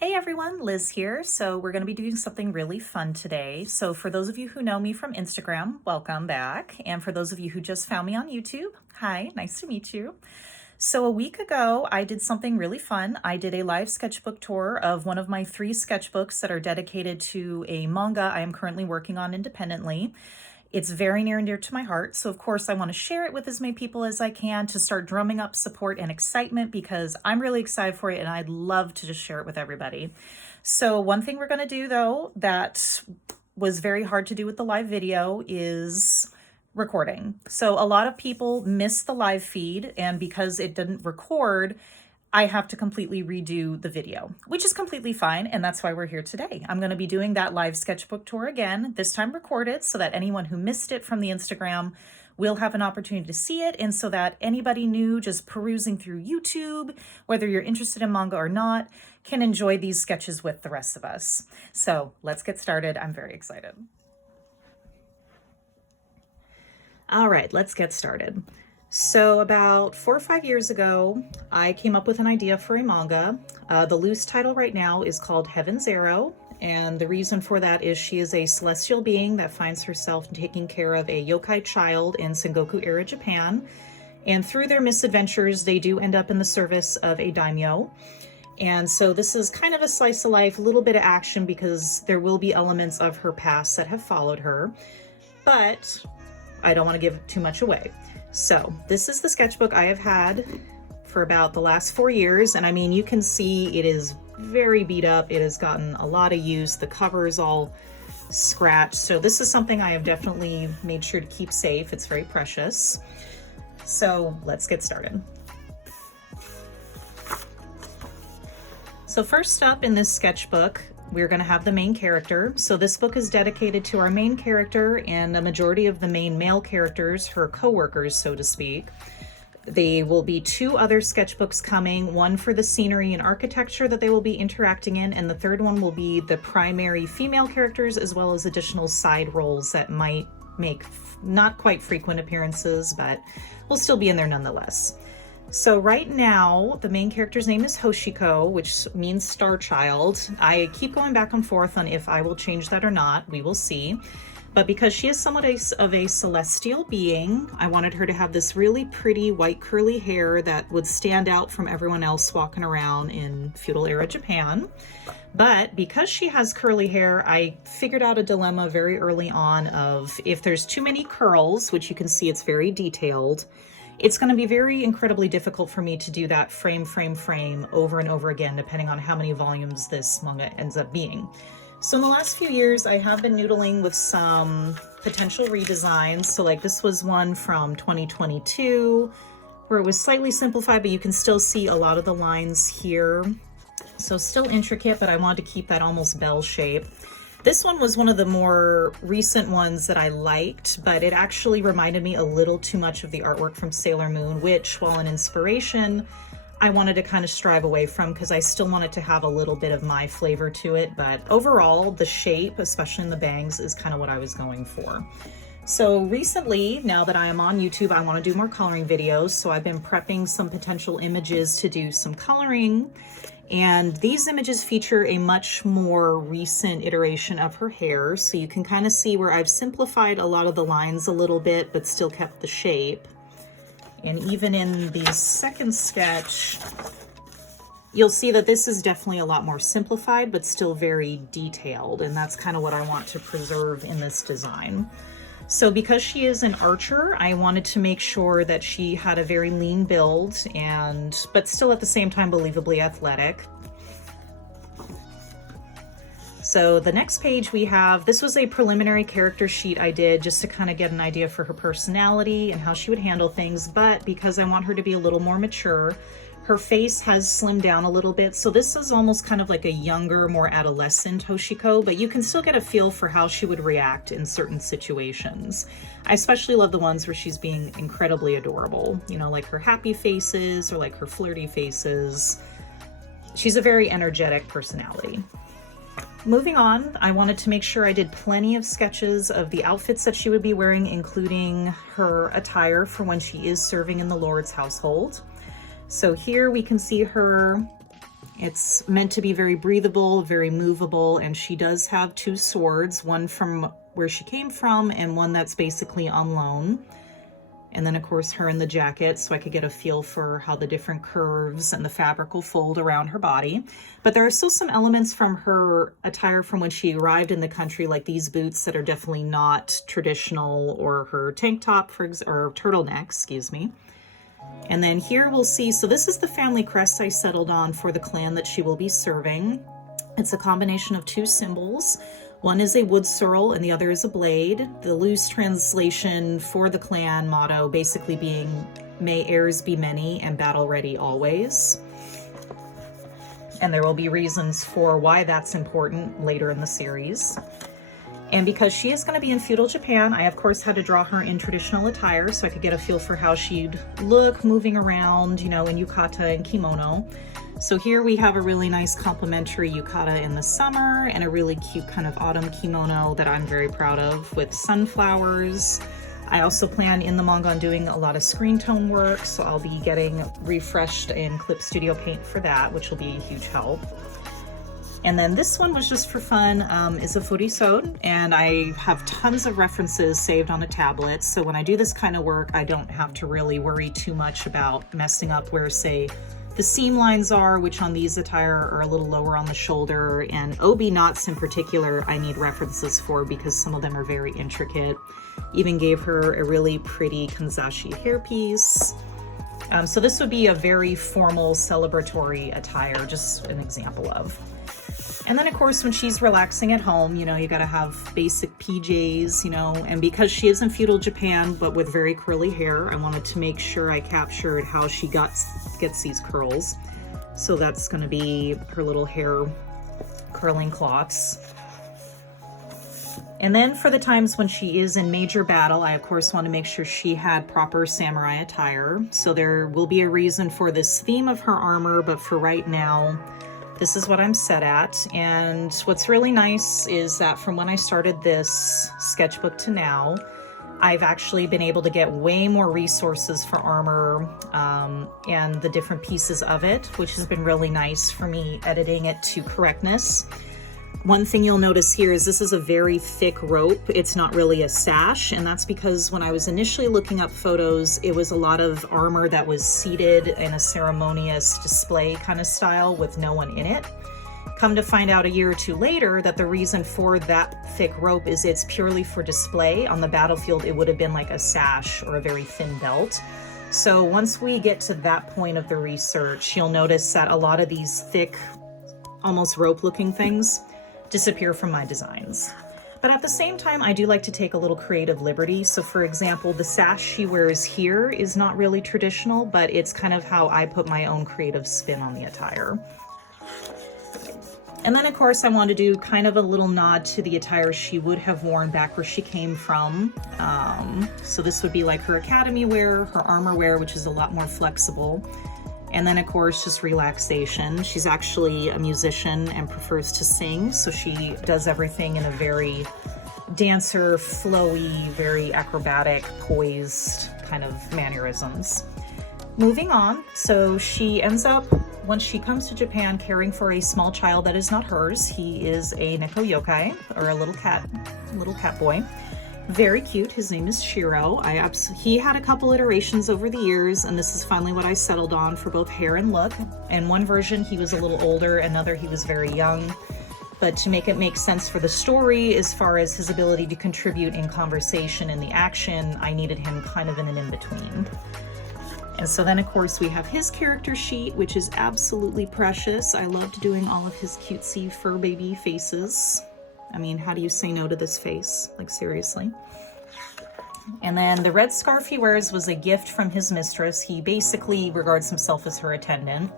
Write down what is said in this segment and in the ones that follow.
Hey everyone, Liz here. So we're going to be doing something really fun today. So for those of you who know me from Instagram, welcome back. And for those of you who just found me on YouTube, hi, nice to meet you. So a week ago, I did something really fun. I did a live sketchbook tour of one of my 3 sketchbooks that are dedicated to a manga I am currently working on independently. It's very near and dear to my heart. So, of course, I want to share it with as many people as I can to start drumming up support and excitement because I'm really excited for it and I'd love to just share it with everybody. So, one thing we're going to do though that was very hard to do with the live video is recording. So, a lot of people miss the live feed, and because it didn't record, I have to completely redo the video, which is completely fine. And that's why we're here today. I'm going to be doing that live sketchbook tour again, this time recorded, so that anyone who missed it from the Instagram will have an opportunity to see it. And so that anybody new just perusing through YouTube, whether you're interested in manga or not, can enjoy these sketches with the rest of us. So let's get started. I'm very excited. All right, let's get started. So about 4 or 5 years ago, I came up with an idea for a manga. The loose title right now is called Heaven's Arrow, and the reason for that is she is a celestial being that finds herself taking care of a yokai child in Sengoku era Japan, and through their misadventures, they do end up in the service of a daimyo. And so this is kind of a slice of life, a little bit of action because there will be elements of her past that have followed her, but I don't want to give too much away. So this is the sketchbook I have had for about the last 4 years. And I mean, you can see it is very beat up. It has gotten a lot of use. The cover is all scratched. So this is something I have definitely made sure to keep safe. It's very precious. So let's get started. So first up in this sketchbook, we're going to have the main character. So this book is dedicated to our main character and a majority of the main male characters, her co-workers, so to speak. There will be 2 other sketchbooks coming, one for the scenery and architecture that they will be interacting in, and the third one will be the primary female characters as well as additional side roles that might make not quite frequent appearances, but will still be in there nonetheless. So right now, the main character's name is Hoshiko, which means star child. I keep going back and forth on if I will change that or not. We will see. But because she is somewhat of a celestial being, I wanted her to have this really pretty white curly hair that would stand out from everyone else walking around in feudal era Japan. But because she has curly hair, I figured out a dilemma very early on of if there's too many curls, which you can see it's very detailed, it's going to be very incredibly difficult for me to do that frame over and over again, depending on how many volumes this manga ends up being. So in the last few years, I have been noodling with some potential redesigns. So like this was one from 2022, where it was slightly simplified, but you can still see a lot of the lines here. So still intricate, but I wanted to keep that almost bell shape. This one was one of the more recent ones that I liked, but it actually reminded me a little too much of the artwork from Sailor Moon, which, while an inspiration, I wanted to kind of strive away from because I still wanted to have a little bit of my flavor to it. But overall, the shape, especially in the bangs, is kind of what I was going for. So recently, now that I am on YouTube, I want to do more coloring videos. So I've been prepping some potential images to do some coloring. And these images feature a much more recent iteration of her hair. So you can kind of see where I've simplified a lot of the lines a little bit, but still kept the shape. And even in the second sketch, you'll see that this is definitely a lot more simplified, but still very detailed. And that's kind of what I want to preserve in this design. So because she is an archer, I wanted to make sure that she had a very lean build but still at the same time believably athletic. So the next page we have, this was a preliminary character sheet I did just to kind of get an idea for her personality and how she would handle things, but because I want her to be a little more mature, her face has slimmed down a little bit. So this is almost kind of like a younger, more adolescent Hoshiko, but you can still get a feel for how she would react in certain situations. I especially love the ones where she's being incredibly adorable, you know, like her happy faces or like her flirty faces. She's a very energetic personality. Moving on, I wanted to make sure I did plenty of sketches of the outfits that she would be wearing, including her attire for when she is serving in the Lord's household. So here we can see her It's meant to be very breathable, very movable, and she does have two swords, one from where she came from and one that's basically on loan. And then of course her in the jacket, so I could get a feel for how the different curves and the fabric will fold around her body. But there are still some elements from her attire from when she arrived in the country, like these boots that are definitely not traditional, or her tank top or turtleneck, excuse me. And then here we'll see, so this is the family crest I settled on for the clan that she will be serving. It's a combination of two symbols. One is a wood sorrel and the other is a blade. The loose translation for the clan motto basically being, may heirs be many and battle ready always. And there will be reasons for why that's important later in the series. And because she is going to be in feudal Japan, I of course had to draw her in traditional attire so I could get a feel for how she'd look moving around, you know, in yukata and kimono. So here we have a really nice complementary yukata in the summer and a really cute kind of autumn kimono that I'm very proud of with sunflowers. I also plan in the manga on doing a lot of screen tone work, so I'll be getting refreshed in Clip Studio Paint for that, which will be a huge help. And then this one was just for fun, is a furisode, and I have tons of references saved on a tablet, so when I do this kind of work, I don't have to really worry too much about messing up where, say, the seam lines are, which on these attire are a little lower on the shoulder, and obi knots in particular I need references for because some of them are very intricate. Even gave her a really pretty kanzashi hairpiece. So this would be a very formal celebratory attire, just an example of. And then of course when she's relaxing at home, you know, you gotta have basic PJs, you know, and because she is in feudal Japan but with very curly hair, I wanted to make sure I captured how she gets these curls. So that's gonna be her little hair curling cloths. And then for the times when she is in major battle, I of course want to make sure she had proper samurai attire. So there will be a reason for this theme of her armor, but for right now, this is what I'm set at. And what's really nice is that from when I started this sketchbook to now, I've actually been able to get way more resources for armor and the different pieces of it, which has been really nice for me editing it to correctness. One thing you'll notice here is this is a very thick rope. It's not really a sash, and that's because when I was initially looking up photos, it was a lot of armor that was seated in a ceremonious display kind of style with no one in it. Come to find out a year or two later that the reason for that thick rope is it's purely for display. On the battlefield, it would have been like a sash or a very thin belt. So once we get to that point of the research, you'll notice that a lot of these thick, almost rope-looking things disappear from my designs. But at the same time, I do like to take a little creative liberty. So for example, the sash she wears here is not really traditional, but it's kind of how I put my own creative spin on the attire. And then of course I want to do kind of a little nod to the attire she would have worn back where she came from. So this would be like her academy wear, her armor wear, which is a lot more flexible. And then of course, just relaxation. She's actually a musician and prefers to sing. So she does everything in a very dancer, flowy, very acrobatic, poised kind of mannerisms. Moving on. So she ends up, once she comes to Japan, caring for a small child that is not hers. He is a neko yokai, or a little cat boy. Very cute. His name is Shiro. He had a couple iterations over the years, and this is finally what I settled on for both hair and look. In one version, he was a little older, another he was very young. But to make it make sense for the story, as far as his ability to contribute in conversation and the action, I needed him kind of in an in-between. And so then, of course, we have his character sheet, which is absolutely precious. I loved doing all of his cutesy fur baby faces. I mean, how do you say no to this face? Like, seriously. And then the red scarf he wears was a gift from his mistress. He basically regards himself as her attendant,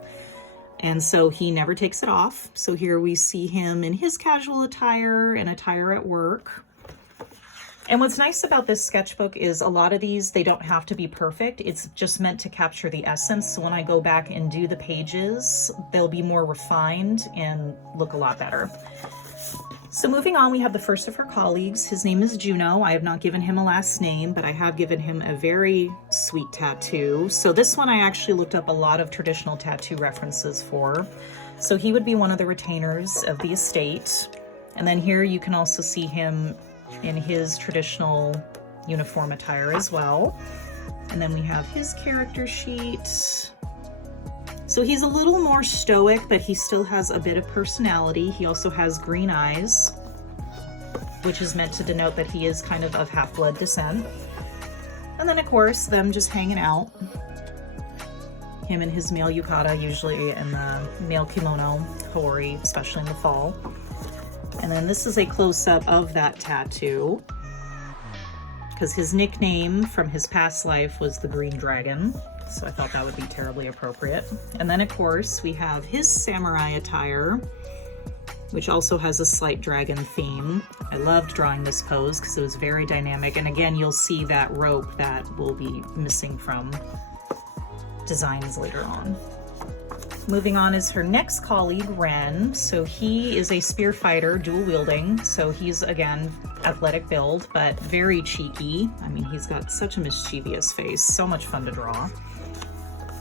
and so he never takes it off. So here we see him in his casual attire and attire at work. And what's nice about this sketchbook is a lot of these, they don't have to be perfect. It's just meant to capture the essence. So when I go back and do the pages, they'll be more refined and look a lot better. So moving on, we have the first of her colleagues. His name is Juno. I have not given him a last name, but I have given him a very sweet tattoo. So this one I actually looked up a lot of traditional tattoo references for. So he would be one of the retainers of the estate. And then here you can also see him in his traditional uniform attire as well. And then we have his character sheet. So he's a little more stoic, but he still has a bit of personality. He also has green eyes, which is meant to denote that he is kind of half-blood descent. And then of course, them just hanging out. Him in his male yukata, usually in the male kimono, hori, especially in the fall. And then this is a close-up of that tattoo, because his nickname from his past life was the Green Dragon. So I thought that would be terribly appropriate. And then of course we have his samurai attire, which also has a slight dragon theme. I loved drawing this pose because it was very dynamic. And again, you'll see that rope that will be missing from designs later on. Moving on is her next colleague, Ren. So he is a spear fighter, dual wielding. So he's, again, athletic build, but very cheeky. I mean, he's got such a mischievous face, so much fun to draw.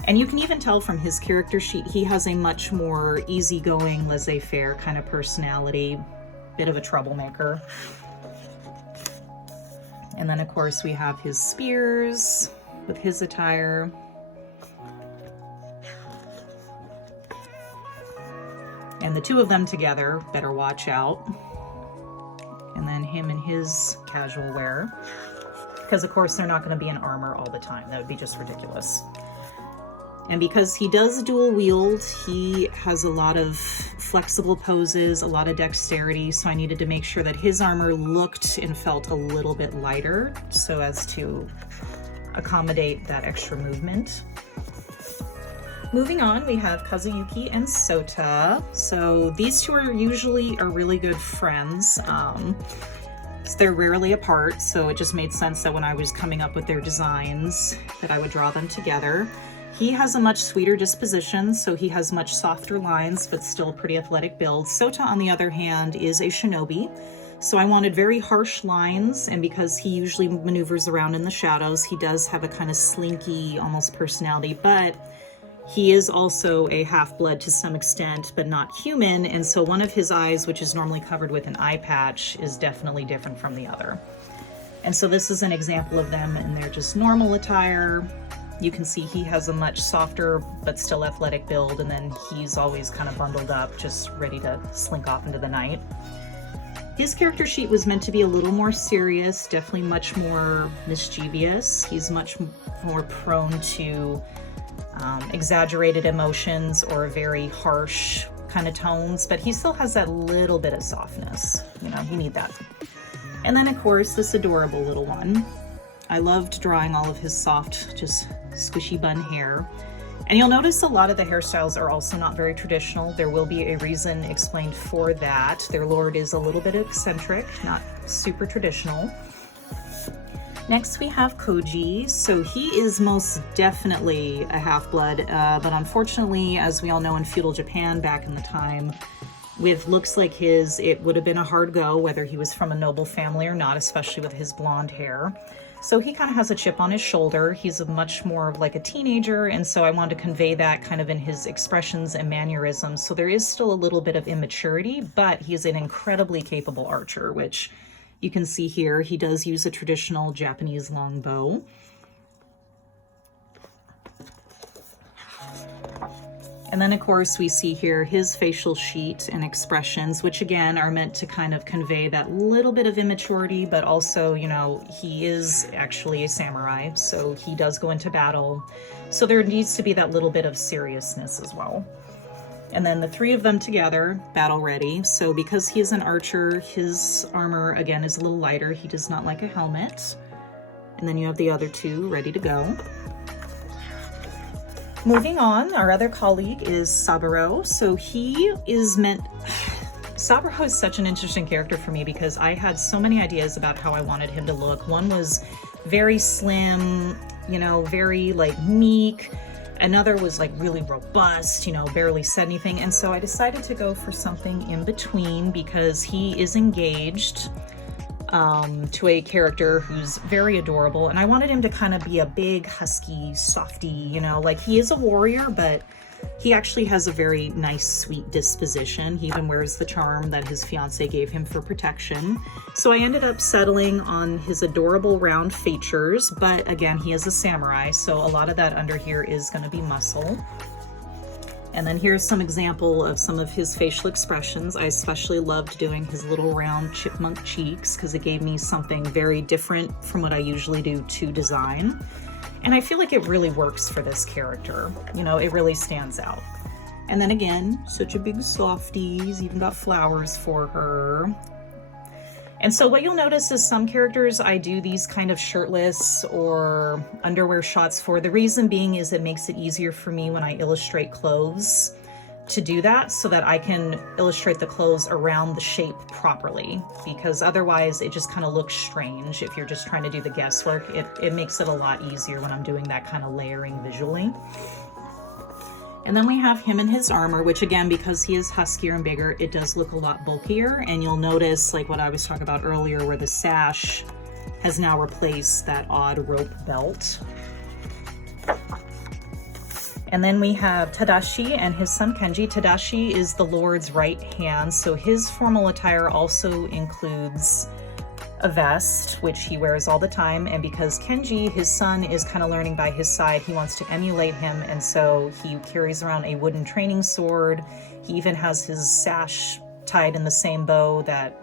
And you can even tell from his character sheet, he has a much more easygoing, laissez-faire kind of personality, bit of a troublemaker. And then of course we have his spears with his attire. And the two of them together, better watch out. And then him in his casual wear. Because of course they're not going to be in armor all the time. That would be just ridiculous. And because he does dual wield, he has a lot of flexible poses, a lot of dexterity, so I needed to make sure that his armor looked and felt a little bit lighter so as to accommodate that extra movement. Moving on, we have Kazuyuki and Sota. So these two are usually really good friends. So they're rarely apart, so it just made sense that when I was coming up with their designs that I would draw them together. He has a much sweeter disposition, so he has much softer lines, but still pretty athletic build. Sota, on the other hand, is a shinobi. So I wanted very harsh lines, and because he usually maneuvers around in the shadows, he does have a kind of slinky, almost personality, but he is also a half-blood to some extent, but not human, and so one of his eyes, which is normally covered with an eye patch, is definitely different from the other. And so this is an example of them in their just normal attire. You can see he has a much softer but still athletic build, and then he's always kind of bundled up, just ready to slink off into the night. His character sheet was meant to be a little more serious, definitely much more mischievous. He's much more prone to exaggerated emotions or very harsh kind of tones, but he still has that little bit of softness. You know, you need that. And then of course, this adorable little one. I loved drawing all of his soft, just squishy bun hair. And you'll notice a lot of the hairstyles are also not very traditional. There will be a reason explained for that. Their lord is a little bit eccentric, not super traditional. Next we have Koji. So he is most definitely a half-blood, but unfortunately, as we all know in feudal Japan back in the time, with looks like his, it would have been a hard go whether he was from a noble family or not, especially with his blonde hair. So he kind of has a chip on his shoulder. He's much more of like a teenager, and so I wanted to convey that kind of in his expressions and mannerisms. So there is still a little bit of immaturity, but he's an incredibly capable archer, which you can see here. He does use a traditional Japanese long bow. And then of course we see here his facial sheet and expressions, which again are meant to kind of convey that little bit of immaturity, but also, you know, he is actually a samurai, so he does go into battle. So there needs to be that little bit of seriousness as well. And then the three of them together, battle ready. So because he is an archer, his armor again is a little lighter. He does not like a helmet. And then you have the other two ready to go. Moving on, our other colleague is Saburo. So he is meant... Saburo is such an interesting character for me because I had so many ideas about how I wanted him to look. One was very slim, you know, very like meek. Another was like really robust, you know, barely said anything. And so I decided to go for something in between because he is engaged to a character who's very adorable, and I wanted him to kind of be a big husky softy, you know, like he is a warrior, but He actually has a very nice, sweet disposition. He even wears the charm that his fiance gave him for protection. So I ended up settling on his adorable round features, but again, he is a samurai, so a lot of that under here is going to be muscle. And then here's some example of some of his facial expressions. I especially loved doing his little round chipmunk cheeks because it gave me something very different from what I usually do to design. And I feel like it really works for this character. You know, it really stands out. And then again, such a big softie. He's even got flowers for her. And so what you'll notice is some characters I do these kind of shirtless or underwear shots for. The reason being is it makes it easier for me when I illustrate clothes to do that, so that I can illustrate the clothes around the shape properly, because otherwise it just kind of looks strange if you're just trying to do the guesswork. It makes it a lot easier when I'm doing that kind of layering visually. And then we have him in his armor, which again, because he is huskier and bigger, it does look a lot bulkier. And you'll notice, like what I was talking about earlier, where the sash has now replaced that odd rope belt. And then we have Tadashi and his son Kenji. Tadashi is the Lord's right hand, so his formal attire also includes a vest, which he wears all the time. And because Kenji, his son, is kind of learning by his side, he wants to emulate him, and so he carries around a wooden training sword. He even has his sash tied in the same bow that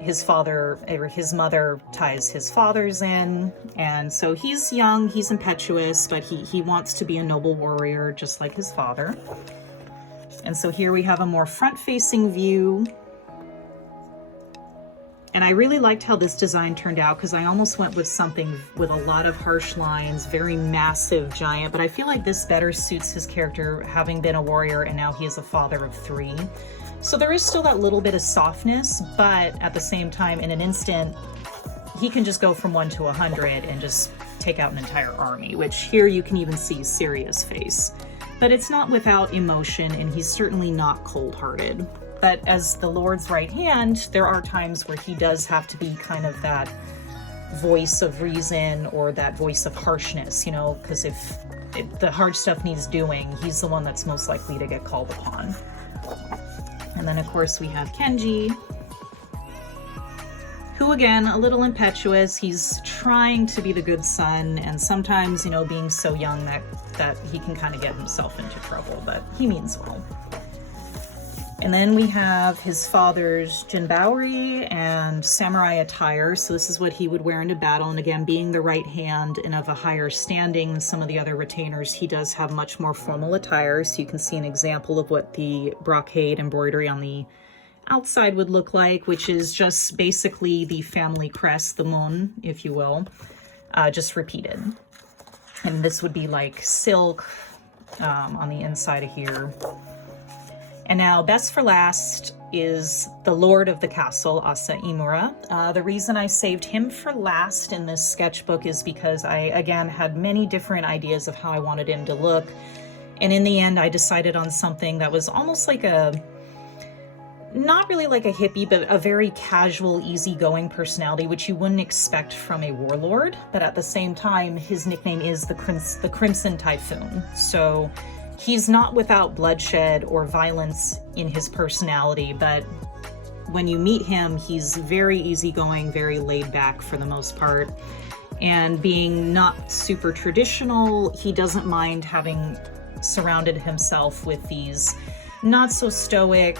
his father, or his mother, ties his father's in. And so he's young, he's impetuous, but he wants to be a noble warrior just like his father. And so here we have a more front-facing view. And I really liked how this design turned out, because I almost went with something with a lot of harsh lines, very massive giant, but I feel like this better suits his character, having been a warrior and now he is a father of 3. So there is still that little bit of softness, but at the same time, in an instant, he can just go from 1 to 100 and just take out an entire army, which here you can even see serious face. But it's not without emotion, and he's certainly not cold-hearted. But as the Lord's right hand, there are times where he does have to be kind of that voice of reason or that voice of harshness, you know, because if the hard stuff needs doing, he's the one that's most likely to get called upon. And then, of course, we have Kenji, who, again, a little impetuous. He's trying to be the good son, and sometimes, you know, being so young that he can kind of get himself into trouble, but he means well. And then we have his father's jinbaori and samurai attire. So this is what he would wear into battle. And again, being the right hand and of a higher standing than some of the other retainers, he does have much more formal attire. So you can see an example of what the brocade embroidery on the outside would look like, which is just basically the family crest, the mon, if you will, just repeated. And this would be like silk on the inside of here. And now, best for last is the Lord of the Castle, Asa Imura. The reason I saved him for last in this sketchbook is because I, again, had many different ideas of how I wanted him to look. And in the end, I decided on something that was almost like not really like a hippie, but a very casual, easygoing personality, which you wouldn't expect from a warlord. But at the same time, his nickname is the Crimson Typhoon. So he's not without bloodshed or violence in his personality, but when you meet him, he's very easygoing, very laid back for the most part. And being not super traditional, he doesn't mind having surrounded himself with these not so stoic,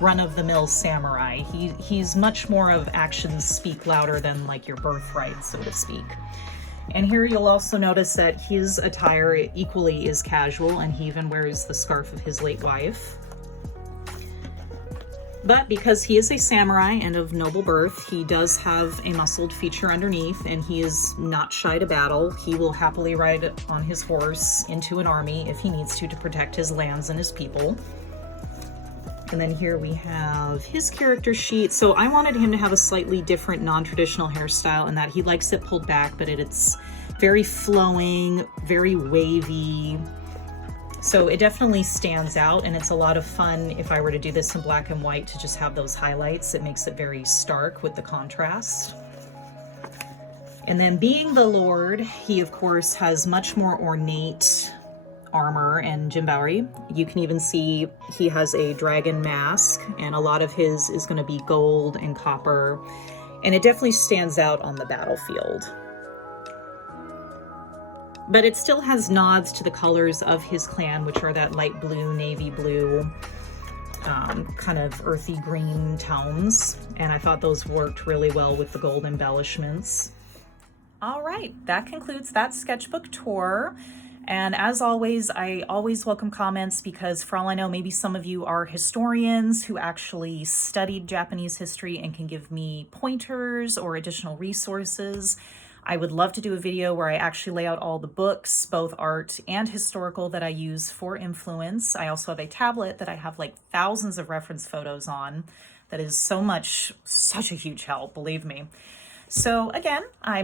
run-of-the-mill samurai. He's much more of actions speak louder than like your birthright, so to speak. And here you'll also notice that his attire equally is casual, and he even wears the scarf of his late wife. But because he is a samurai and of noble birth, he does have a muscled feature underneath, and he is not shy to battle. He will happily ride on his horse into an army if he needs to protect his lands and his people. And then here we have his character sheet. So I wanted him to have a slightly different non-traditional hairstyle in that he likes it pulled back, but it's very flowing, very wavy. So it definitely stands out, and it's a lot of fun if I were to do this in black and white to just have those highlights. It makes it very stark with the contrast. And then being the Lord, he of course has much more ornate armor and Jimbauri. You can even see he has a dragon mask, and a lot of his is going to be gold and copper, and it definitely stands out on the battlefield. But it still has nods to the colors of his clan, which are that light blue, navy blue, kind of earthy green tones, and I thought those worked really well with the gold embellishments. All right, that concludes that sketchbook tour. And as always, I always welcome comments, because for all I know, maybe some of you are historians who actually studied Japanese history and can give me pointers or additional resources. I would love to do a video where I actually lay out all the books, both art and historical, that I use for influence. I also have a tablet that I have like thousands of reference photos on. That is such a huge help, believe me. So again, I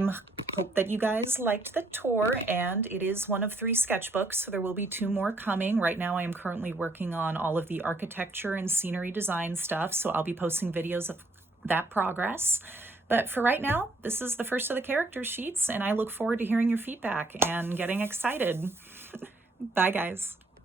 hope that you guys liked the tour, and it is one of 3 sketchbooks, so there will be 2 more coming. Right now I am currently working on all of the architecture and scenery design stuff, so I'll be posting videos of that progress. But for right now, this is the first of the character sheets, and I look forward to hearing your feedback and getting excited. Bye, guys.